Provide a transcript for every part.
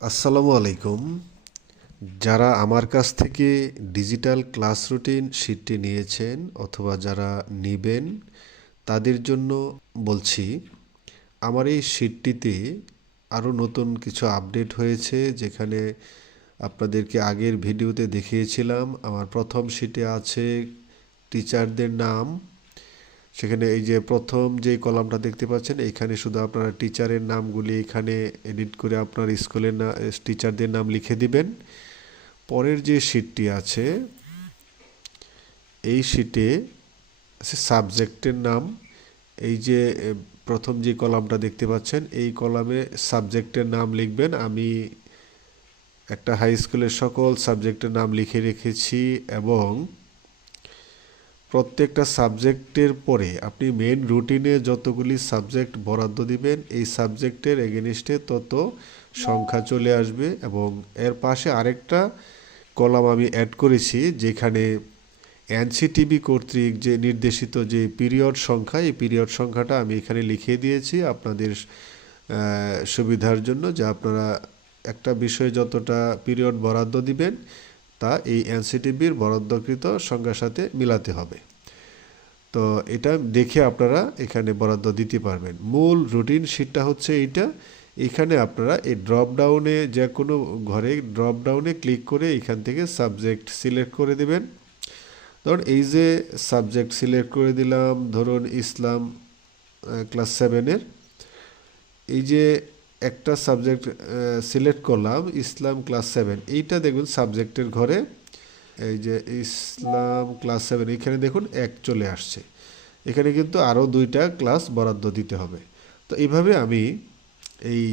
আসসালামু আলাইকুম। যারা আমার কাছ থেকে ডিজিটাল ক্লাস রুটিন শিটটি নিয়েছেন অথবা যারা নেবেন, তাদের জন্য বলছি, আমার এই শিটটিতে আরও নতুন কিছু আপডেট হয়েছে, যেখানে আপনাদেরকে আগের ভিডিওতে দেখিয়েছিলাম। আমার প্রথম শিটে আছে টিচারদের নাম সেখানে এই যে প্রথম যে কলামটা দেখতে পাচ্ছেন এখানে শুধু আপনারা টিচারের নামগুলি এখানে এডিট করে আপনার স্কুলের না টিচারদের নাম লিখে দিবেন। পরের যে শিটটি আছে, এই শিটে আছে সাবজেক্টের নাম, এই যে প্রথম যে কলামটা দেখতে পাচ্ছেন, এই কলামে সাবজেক্টের নাম লিখবেন। আমি একটা হাই স্কুলের সকল সাবজেক্টের নাম লিখে রেখেছি এবং প্রত্যেকটা সাবজেক্টের পরে আপনি মেন রুটিনে যতগুলি সাবজেক্ট বরাদ্দ দিবেন, এই সাবজেক্টের এগেনিস্টে তত সংখ্যা চলে আসবে এবং এর পাশে আরেকটা কলাম আমি অ্যাড করেছি যেখানে এনসিটিভি কর্তৃক যে নির্দেশিত যে পিরিয়ড সংখ্যা, এই পিরিয়ড সংখ্যাটা আমি এখানে লিখে দিয়েছি আপনাদের সুবিধার জন্য যে আপনারা একটা বিষয়ে যতটা পিরিয়ড বরাদ্দ দিবেন তা এই এনসিটিভির বরাদ্দকৃত সংখ্যার সাথে মিলাতে হবে। তো এটা দেখে আপনারা এখানে বরাদ্দ দিতে পারবেন। মূল রুটিন শিটটা হচ্ছে এইটা। এখানে আপনারা এই ড্রপ ডাউনে যে কোনো ঘরে ড্রপ ডাউনে ক্লিক করে এখান থেকে সাবজেক্ট সিলেক্ট করে দেবেন। ধরুন এই যে সাবজেক্ট সিলেক্ট করে দিলাম, ধরুন ইসলাম ক্লাস সেভেনের এই যে একটা সাবজেক্ট সিলেক্ট করলাম, ইসলাম ক্লাস সেভেন এইটা দেখুন সাবজেক্টের ঘরে, এই যে ইসলাম ক্লাস সেভেন এখানে দেখুন এক চলে আসছে। এখানে কিন্তু আরও দুইটা ক্লাস বরাদ্দ দিতে হবে। তো এইভাবে আমি এই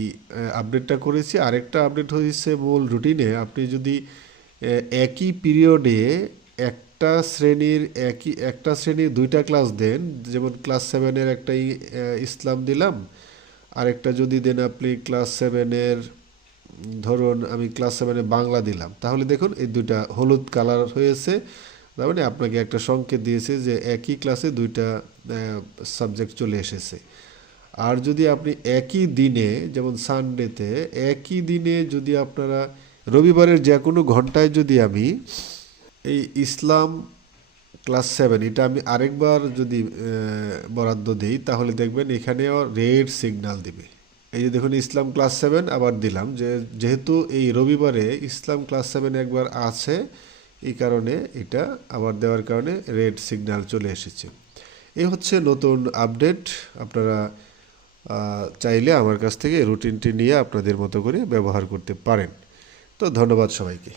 আপডেটটা করেছি। আরেকটা আপডেট হয়েছে মূল রুটিনে আপনি যদি একই পিরিয়ডে একটা শ্রেণির একই, একটা শ্রেণির দুইটা ক্লাস দেন, যেমন ক্লাস সেভেনের একটা ইসলাম দিলাম আরেকটা যদি দেন আপনি ক্লাস সেভেনের ধরুন আমি ক্লাস সেভেনে বাংলা দিলাম, তাহলে দেখুন এই দুইটা হলুদ কালার হয়েছে, তার মানে আপনাকে একটা সংকেত দিয়েছে যে একই ক্লাসে দুইটা সাবজেক্ট চলে এসেছে। আর যদি আপনি একই দিনে, যেমন সানডেতে একই দিনে যদি আপনারা, রবিবারের যে কোনো ঘন্টায় যদি আমি এই ইসলাম ক্লাস সেভেন এটা আমি আরেকবার যদি বরাদ্দ দিই, তাহলে দেখবেন এখানেও রেড সিগন্যাল দিবে। এই যে দেখুন, ইসলাম ক্লাস সেভেন আবার দিলাম যে, যেহেতু এই রবিবারে ইসলাম ক্লাস সেভেন একবার আছে, এই কারণে এটা আবার দেওয়ার কারণে রেড সিগন্যাল চলে এসেছে। এই হচ্ছে নতুন আপডেট আপনারা চাইলে আমার কাছ থেকে রুটিনটি নিয়ে আপনাদের মতো করে ব্যবহার করতে পারেন। তো ধন্যবাদ সবাইকে।